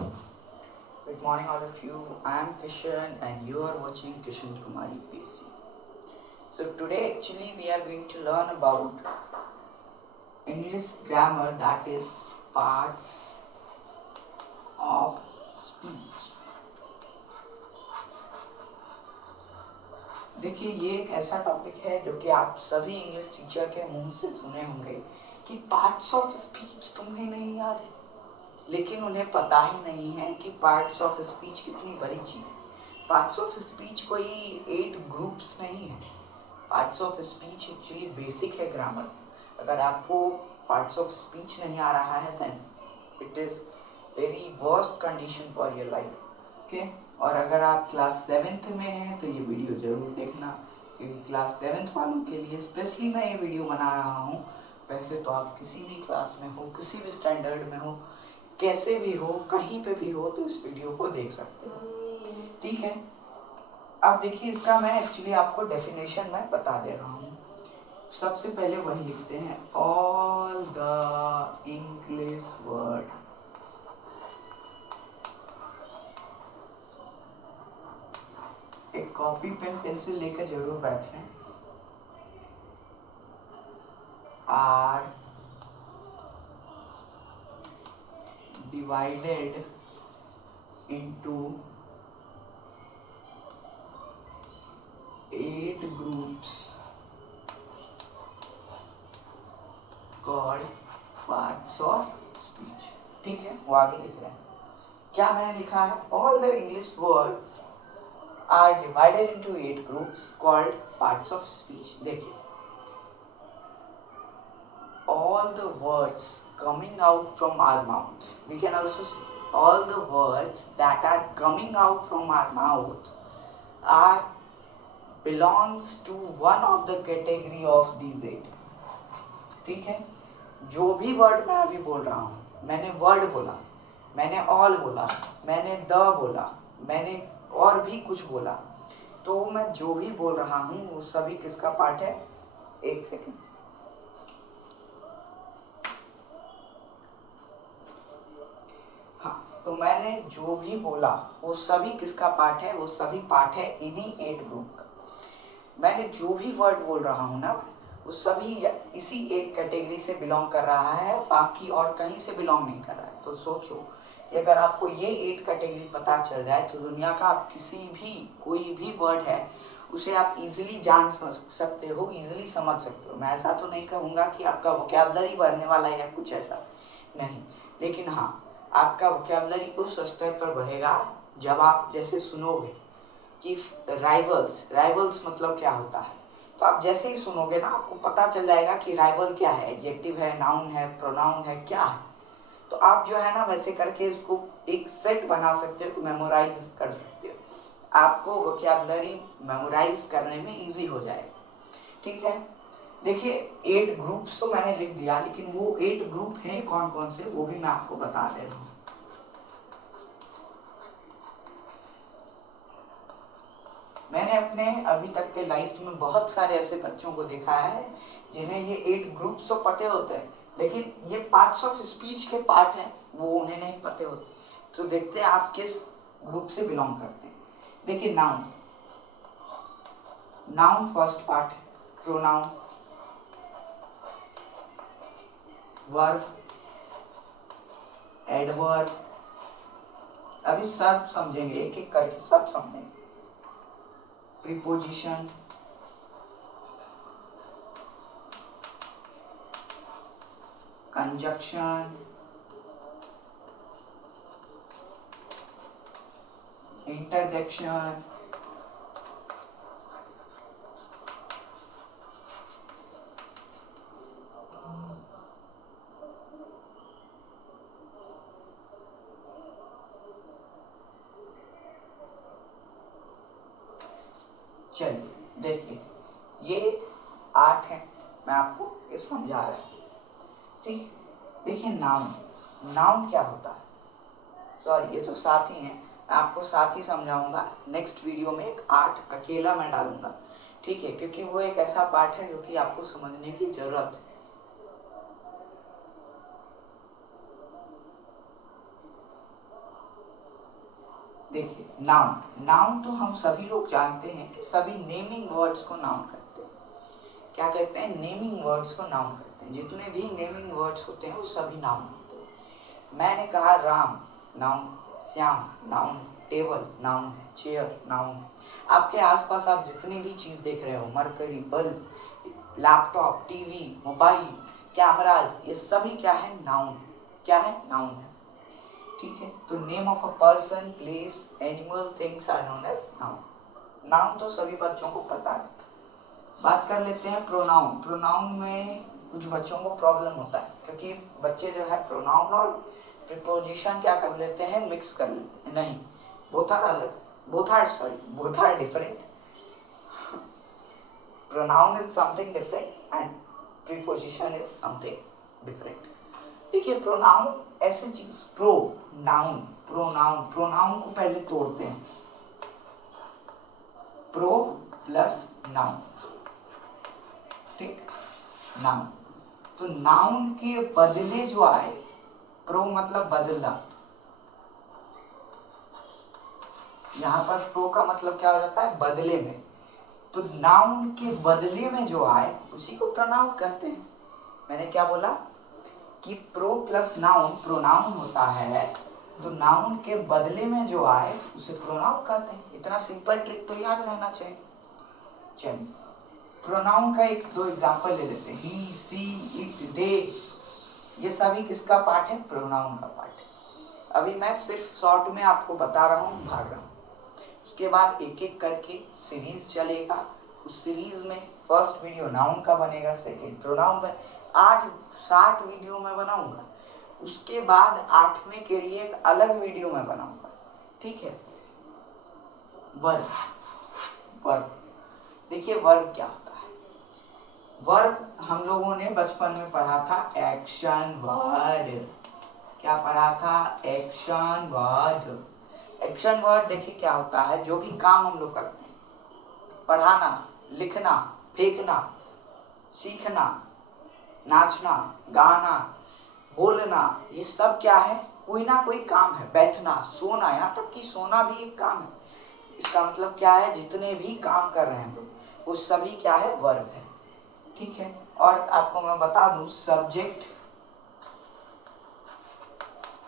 Good morning, all of you. I am Kishan, and you are watching Kishan Kumari PC. So today, actually, we are going to learn about English grammar, that is parts of speech. देखिए, ये एक ऐसा topic है जो कि आप सभी English teacher के मुंह से सुने होंगे कि पार्ट्स ऑफ स्पीच तुम्हें नहीं याद है, लेकिन उन्हें पता ही नहीं है कि पार्ट्स ऑफ स्पीच कितनी बड़ी चीज़ है। पार्ट्स ऑफ स्पीच कोई 8 ग्रुप्स नहीं है। Parts of speech actually basic है ग्रामर। अगर आपको पार्ट्स ऑफ स्पीच नहीं आ रहा है then it is very worst condition for your life. Okay, और अगर आप क्लास 7th में हैं तो ये वीडियो ज़रूर देखना, क्योंकि क्लास 7th वालों के लिए स्पेशली मैं ये वीडियो बना रहा हूँ। वैसे तो आप किसी भी क्लास में हो, किसी भी स्टैंडर्ड में हो, कैसे भी हो, कहीं पे भी हो, तो इस वीडियो को देख सकते हो। ठीक है, अब देखिए, इसका मैं एक्चुअली आपको डेफिनेशन में बता दे रहा हूँ। सबसे पहले वही लिखते हैं, ऑल द इंग्लिश वर्ड। एक कॉपी पेन पेंसिल लेकर जरूर बैठें। Are divided into 8 groups called parts of speech। ठीक है, वो आगे लिख रहे हैं। क्या मैंने लिखा है? All the English words are divided into 8 groups called parts of speech। देखिए, all the words coming out from our mouth, we can also say all the words that are coming out from our mouth are belongs to one of the category of these 8। ठीक है, जो भी word मैं अभी बोल रहा हूँ, मैंने वर्ड बोला, मैंने ऑल बोला, मैंने द बोला, मैंने और भी कुछ बोला, तो मैं जो भी बोल रहा हूँ वो सभी किसका पार्ट है? एक सेकेंड। हाँ, तो मैंने जो भी बोला वो सभी किसका पार्ट है? वो सभी पार्ट है इन्हीं 8 ग्रुप का। मैंने जो भी वर्ड बोल रहा हूँ ना, वो सभी इसी एक कैटेगरी से बिलोंग कर रहा है, बाकी और कहीं से बिलोंग नहीं कर रहा है। तो सोचो, अगर आपको ये 8 कैटेगरी पता चल जाए तो दुनिया का आप किसी भी कोई भी वर्ड है उसे आप इजीली जान सकते हो, इजीली समझ सकते हो। मैं ऐसा तो नहीं कहूँगा कि आपका वोकैबुलरी बढ़ने वाला है या कुछ ऐसा नहीं, लेकिन हाँ, आपका वोकैबुलरी उस स्तर पर बढ़ेगा जब आप जैसे सुनोगे कि राइवल्स मतलब क्या होता है। तो आप जैसे ही सुनोगे ना, आपको पता चल जाएगा कि राइवल क्या है, एडजेक्टिव है, नाउन है, प्रोनाउन है, क्या है। तो आप जो है ना, वैसे करके इसको एक सेट बना सकते हो, मेमोराइज कर सकते हो। आपको वोकैबुलरी मेमोराइज करने में इजी हो जाएगा। ठीक है, देखिए 8 ग्रुप्स तो मैंने लिख दिया, लेकिन वो 8 ग्रुप हैं कौन कौन से, वो भी मैं आपको बता दे रहा हूँ। मैंने अपने अभी तक के लाइफ में बहुत सारे ऐसे बच्चों को देखा है जिन्हें ये 8 ग्रुप्स तो पते होते हैं, लेकिन ये पार्ट्स ऑफ स्पीच के पार्ट हैं वो उन्हें नहीं पते होते। तो देखते हैं आप किस ग्रुप से बिलोंग करते हैं। देखिए, नाउन, नाउन फर्स्ट पार्ट है, प्रोनाउन, वर्ब, एडवर्ब, अभी सब समझेंगे, एक एक करके सब समझेंगे। प्रीपोजिशन, कंजक्शन, इंटरजेक्शन, चलिए देखिए, ये 8 हैं, मैं आपको ये समझा रहा हूँ। ठीक, देखिए नाउन, नाउन क्या होता है? सॉरी, ये तो साथ ही हैं, मैं आपको साथ ही समझाऊंगा। नेक्स्ट वीडियो में एक 8 अकेला मैं डालूंगा, ठीक है, क्योंकि वो एक ऐसा पार्ट है जो कि आपको समझने की जरूरत है। देखिए नाउन, नाउन तो हम सभी लोग जानते हैं कि सभी नेमिंग वर्ड्स को नाउन करते हैं। क्या कहते हैं? नेमिंग वर्ड्स को नाउन करते हैं। जितने भी नेमिंग वर्ड्स होते हैं वो सभी नाउन होते हैं। मैंने कहा Ram, noun. Shyam, noun. Table, noun. Chair, noun. आपके आसपास आप जितनी भी चीज देख रहे हो, mercury, bulb, laptop, TV, mobile, cameras, ये सभी क्या है? नाउन। क्या है? नाउन है। ठीक है, तो name of a person, place, animal, things are known as noun. Noun तो सभी बच्चों को पता है। बात कर लेते हैं प्रोनाउन। प्रोनाउन में कुछ बच्चों को प्रॉब्लम होता है, क्योंकि बच्चे जो है प्रोनाउन और प्रीपोजिशन क्या कर लेते हैं? मिक्स कर लेते हैं। नहीं, बोथ आर अलग, both are different. pronoun is something different and preposition is something different। देखिए प्रोनाउन ऐसी चीज, प्रोनाउन, प्रोनाउन को पहले तोड़ते हैं। प्रो प्लस नाउन, ठीक, नाउन। तो नाउन के बदले जो आए, प्रो मतलब बदला, यहां पर प्रो का मतलब क्या हो जाता है? बदले में। तो नाउन के बदले में जो आए उसी को प्रोनाउन कहते हैं। मैंने क्या बोला कि प्रो प्लस नाउन प्रोनाउन होता है, तो नाउन के बदले में जो आए उसे प्रोनाउन कहते हैं। इतना सिंपल ट्रिक तो याद रहना चाहिए। चलिए प्रोनाउन का एक दो एग्जांपल ले लेते हैं। ही, सी, इट, दे, ये सभी किसका पार्ट है? प्रोनाउन का पार्ट है। अभी मैं सिर्फ शॉर्ट में आपको बता रहा हूँ, भाग रहा हूँ। उसके बाद एक एक करके सीरीज चलेगा। उस सीरीज में फर्स्ट वीडियो नाउन का बनेगा, सेकंड प्रोनाउन बन, 60 वीडियो में बनाऊंगा। उसके बाद 8वें के लिए एक अलग वीडियो में बनाऊंगा। ठीक है। वर्ब, वर्ब देखिए वर्ब क्या होता है? वर्ब हम लोगों ने बचपन में पढ़ा था एक्शन वर्ड। क्या पढ़ा था? Action word. एक्शन वर्ड देखिए क्या होता है? जो भी काम हम लोग करते हैं, पढ़ाना, लिखना, फेंकना, सीखना, नाचना, गाना, बोलना, ये सब क्या है? कोई ना कोई काम है। बैठना, सोना, यहाँ तक कि सोना भी एक काम है। इसका मतलब क्या है? जितने भी काम कर रहे हैं लोग वो सभी क्या है? वर्ब है। ठीक है। और आपको मैं बता दूं, subject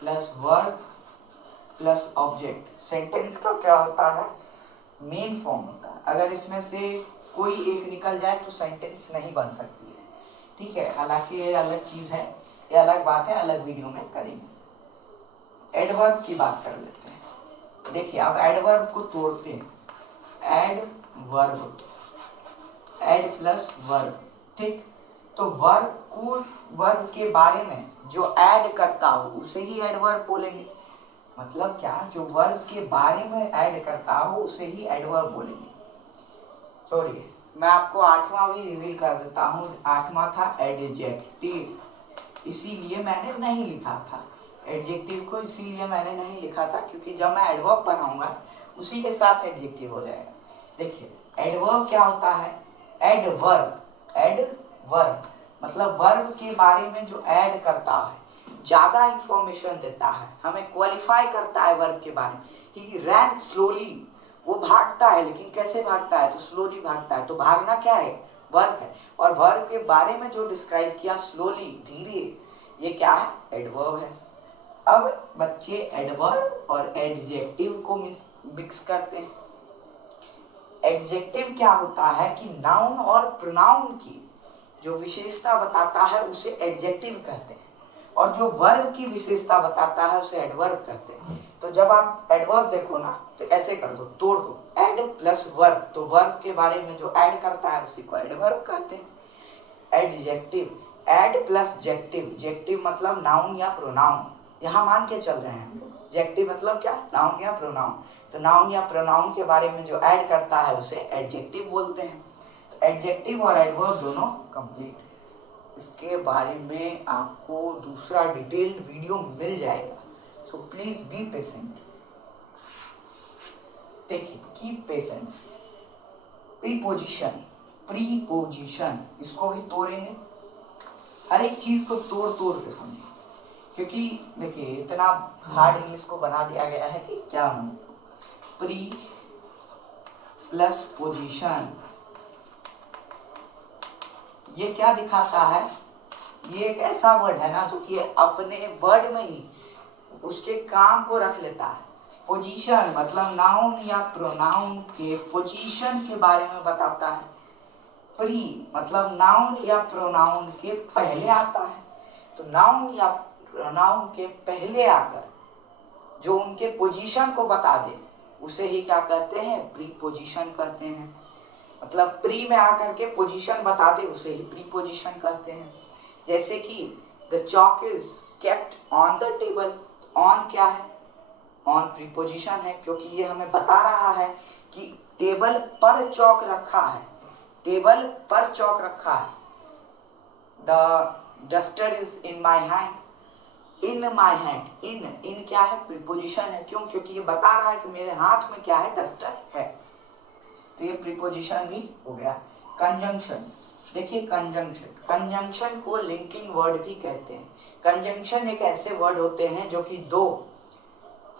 plus verb plus object sentence का क्या होता है? मेन फॉर्म होता है। अगर इसमें से कोई एक निकल जाए तो सेंटेंस नहीं बन सकती है। ठीक है, हालांकि ये अलग चीज है, ये अलग बात है, अलग वीडियो में करेंगे। एडवर्ब की बात कर लेते हैं। देखिए अब एडवर्ब को तोड़ते हैं। Adverb, ad plus verb. ठीक, तो वर्ब को, वर्ब के बारे में जो ऐड करता हो उसे ही एडवर्ब बोलेंगे। मतलब क्या? जो वर्ब के बारे में ऐड करता हो उसे ही एडवर्ब बोलेंगे। छोड़िए, मैं आपको 8वां भी रिवील कर देता हूँ। 8वां था एडजेक्टिव, इसीलिए मैंने नहीं लिखा था। एडजेक्टिव को इसीलिए मैंने नहीं लिखा था क्योंकि जब मैं एडवर्ब पढ़ाऊंगा उसी के साथ एडजेक्टिव हो जाएगा। देखिए एडवर्ब क्या होता है? एडवर्ब, एडवर्ब मतलब वर्ब के बारे में जो ऐड करता है, ज्यादा इंफॉर्मेशन देता है, हमें क्वालिफाई करता है वर्ब के बारे में। ही रैन स्लोली, वो भागता है, लेकिन कैसे भागता है? तो स्लोली भागता है। तो भागना क्या है? वर्ब है। और वर्ब के बारे में जो डिस्क्राइब किया, स्लोली, धीरे, ये क्या है? एडवर्ब है। अब बच्चे एडवर्ब और एडजेक्टिव को मिक्स करते हैं। एडजेक्टिव क्या होता है कि नाउन और प्रोनाउन की जो विशेषता बताता है उसे एडजेक्टिव कहते हैं, और जो वर्ब की विशेषता बताता है उसे एडवर्ब कहते हैं। तो जब आप एडवर्ब देखो ना तो ऐसे कर दो, तोड़ दो, एड प्लस वर्ब, तो वर्ब के बारे में जो ऐड करता है उसी को एडवर्ब कहते हैं। एडजेक्टिव, एड प्लस जेक्टिव, जेक्टिव मतलब नाउन या प्रोनाउन, यहाँ मान के चल रहे हैं। जेक्टिव मतलब क्या? नाउन या प्रोनाउन। तो नाउन या प्रोनाउन के बारे में जो ऐड करता है उसे एडजेक्टिव बोलते हैं। तो एडजेक्टिव और एडवर्ब दोनों कंप्लीट। इसके बारे में आपको दूसरा डिटेल्ड वीडियो मिल जाएगा, सो प्लीज बी पेशेंट। देखिए कीप पेशेंस। प्रीपोजिशन, प्रीपोजिशन इसको भी तोड़ेंगे। हर एक चीज को तोड़ तोड़ के समझें, क्योंकि देखिए इतना हार्ड इंग्लिश को बना दिया गया है कि क्या प्री प्लस पोजीशन, ये क्या दिखाता है, ये एक ऐसा वर्ड है ना जो कि अपने वर्ड में ही उसके काम को रख लेता है। पोजीशन मतलब नाउन या प्रोनाउन के पोजीशन के बारे में बताता है। प्री मतलब नाउन या प्रोनाउन के पहले आता है। तो नाउन या प्रोनाउन के पहले आकर जो उनके पोजीशन को बता दे उसे ही क्या कहते हैं, प्रीपोजिशन कहते हैं। मतलब प्री में आकर के पोजीशन बता दे उसे ही प्रीपोजिशन कहते हैं। जैसे कि the chalk is kept on the table, on क्या है, ऑन प्रीपोजिशन है क्योंकि ये हमें बता रहा है कि टेबल पर चौक रखा है, टेबल पर चौक रखा है। The duster is in my hand, in my hand, in क्या है, प्रीपोजिशन है। क्यों, क्योंकि ये बता रहा है कि मेरे हाथ में क्या है, डस्टर है। तो ये प्रीपोजिशन भी हो गया। कंजंक्शन, देखिए कंजंक्शन को लिंकिंग वर्ड भी कहते हैं। कंजंक्शन एक ऐसे वर्ड होते हैं जो कि दो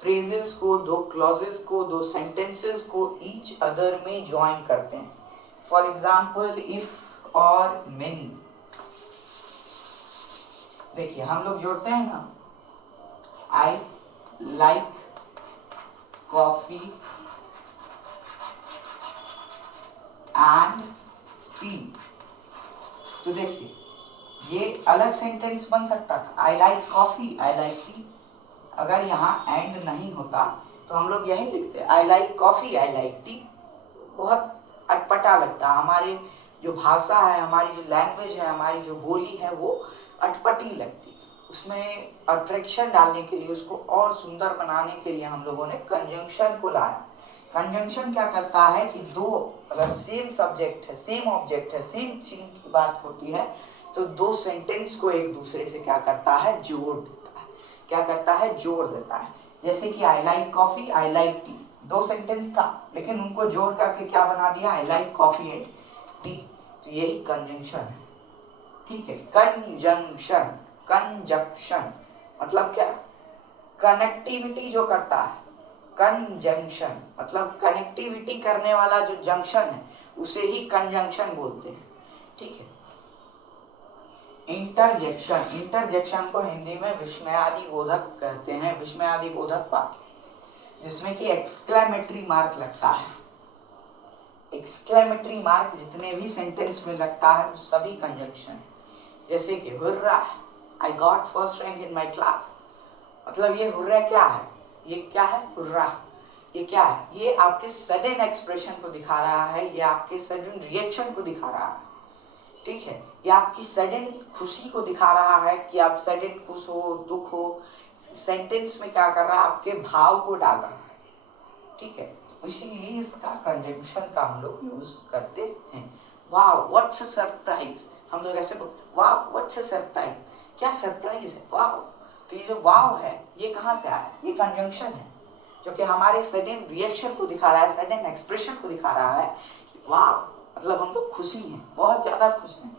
फ्रेजेस को, दो क्लॉजेस को, दो सेंटेंसेस को ईच अदर में ज्वाइन करते हैं। फॉर एग्जाम्पल इफ और मेनी, देखिए हम लोग जोड़ते हैं ना, I like coffee and T. तो देखिए ये अलग सेंटेंस बन सकता था, I like coffee, I like T. अगर यहाँ एंड नहीं होता तो हम लोग यही लिखते I like coffee, I like T. बहुत अटपटा लगता है, हमारी जो भाषा है, हमारी जो लैंग्वेज है, हमारी जो बोली है वो अटपटी लगती। उसमें अट्रैक्शन डालने के लिए, उसको और सुंदर बनाने के लिए हम लोगों ने कंजंक्शन को लाया। कंजंक्शन क्या करता है कि दो, अगर सेम सब्जेक्ट है, सेम ऑब्जेक्ट है, सेम चीज की बात होती है तो दो सेंटेंस को एक दूसरे से क्या करता है, जोड़ देता है। क्या करता है, जोड़ देता है। जैसे कि I like coffee, I like T, दो सेंटेंस था लेकिन उनको जोड़ करके क्या बना दिया, I like coffee and T. तो यही कंजंक्शन है, ठीक है। कंजंक्शन, कंजंक्शन मतलब क्या, कनेक्टिविटी जो करता है। कंजंक्शन मतलब कनेक्टिविटी करने वाला जो जंक्शन है उसे ही कंजंक्शन बोलते हैं, ठीक है। इंटरजेक्शन, इंटरजेक्शन को हिंदी में विस्मयादिबोधक कहते हैं, विस्मयादिबोधक वाक्य जिसमें कि एक्सक्लेमेटरी मार्क लगता है। एक्सक्लेमेटरी मार्क जितने भी सेंटेंस में लगता है वो सभी कंजंक्शन है। जैसे कि hurrah, I got first rank in my class, मतलब ये हुर्रा क्या है, ये क्या है, हुर्रा, ये क्या है, ये आपके सडन एक्सप्रेशन को दिखा रहा है, ये आपके सडन रिएक्शन को दिखा रहा है, ठीक है। ये आपकी सडन खुशी को दिखा रहा है कि आप सडन खुश हो, दुख हो। सेंटेंस में क्या कर रहा है, आपके भाव को डाल रहा है, ठीक है। इसीलिए इसका कंजंक्शन का हम लोग यूज करते हैं। वाह व्हाट्स अ सरप्राइज, हम लोग ऐसे वाह व्हाट्स अ सरप्राइज, क्या सरप्राइज है, वाह। तो ये जो वाव है ये कहाँ से आया, ये कंजंक्शन है जो कि हमारे सडन रिएक्शन को दिखा रहा है, सडन एक्सप्रेशन को दिखा रहा है कि वाह, मतलब हम लोग खुशी हैं, बहुत ज़्यादा खुश हैं।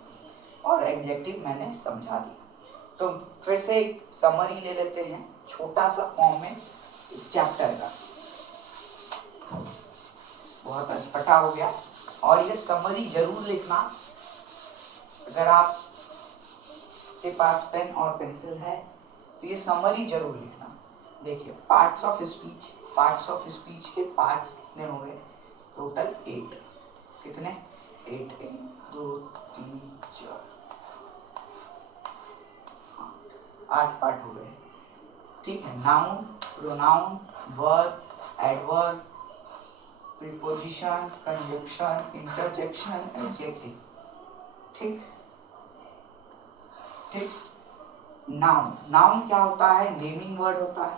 और एडजेक्टिव मैंने समझा दिया। तो फिर से एक समरी ले लेते हैं छोटा सा फॉर्म में इस चैप्टर का, बहुत अटपटा हो गया। और ये समरी जरूर लिखना, अगर आप के पास पेन और पेंसिल है तो ये समरी जरूर लिखना। देखिए parts of speech, parts of speech के पार्ट्स कितने हो गए, टोटल 8, कितने 8, 1 2 3 4, 8 पार्ट हो गए, ठीक है। Noun, pronoun, verb, adverb, preposition, conjunction, interjection, adjective, ठीक ठीक। नाउन, नाउन क्या होता है, नेमिंग वर्ड होता है।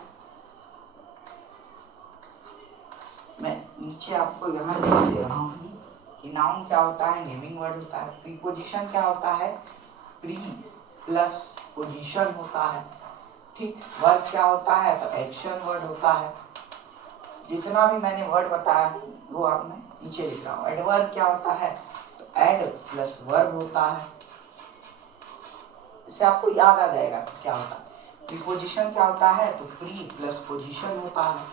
मैं नीचे आपको यहाँ लिख दे रहा हूँ कि नाउन क्या होता है, नेमिंग वर्ड होता है। प्रीपोजिशन क्या होता है, प्री प्लस पोजीशन होता है, ठीक। वर्ब क्या होता है, तो एक्शन वर्ड होता है। जितना भी मैंने वर्ड बताया वो आपने नीचे लिख रहा हूँ। एडवर्ब क्या होता है, तो एड प्लस वर्ब होता है। इससे आपको याद आ जाएगा क्या होता है। प्रीपोजिशन क्या होता है, तो प्री प्लस पोजीशन होता है।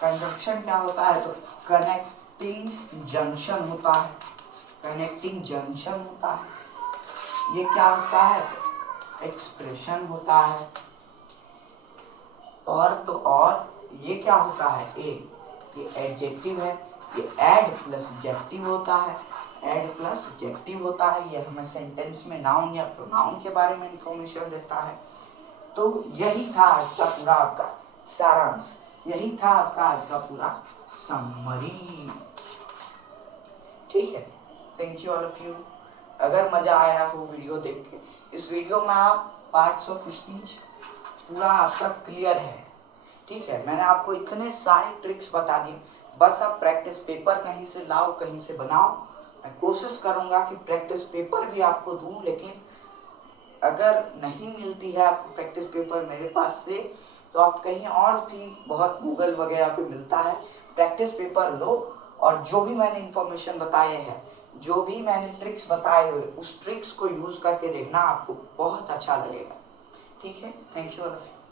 कंजंक्शन क्या होता है, तो कनेक्टिंग जंक्शन होता है, कनेक्टिंग जंक्शन होता है। ये क्या होता है, एक्सप्रेशन होता है। और ये क्या होता है, ये एडजेक्टिव है, ये एड प्लस जेक्टिव होता है, एड प्लस जेक्टिव होता है। ये हमें सेंटेंस में नाउन या प्रोनाउन के बारे में इंफॉर्मेशन देता है। तो यही था आज का पूरा आपका सारांश, यही था आपका आज का पूरा समरी। ठीक है, thank you all of you. अगर मजा आया हो वीडियो देख के, इस वीडियो में आप पार्ट्स ऑफ स्पीच पूरा आपका क्लियर है। ठीक है, मैंने आपको इतने सारे ट्रिक्स बता दिए, बस आप प्रैक्टिस पेपर कहीं से लाओ, कहीं से बनाओ। मैं कोशिश करूंगा कि प्रैक्टिस पेपर भी आपको दूं, लेकिन अगर नहीं मिलती है आपको प्रैक्टिस पेपर मेरे पास से, तो आप कहीं और भी बहुत गूगल वगैरह पे मिलता है, प्रैक्टिस पेपर लो और जो भी मैंने इंफॉर्मेशन बताए हैं, जो भी मैंने ट्रिक्स बताए हुए, उस ट्रिक्स को यूज करके देखना, आपको बहुत अच्छा लगेगा। ठीक है, thank you all of you.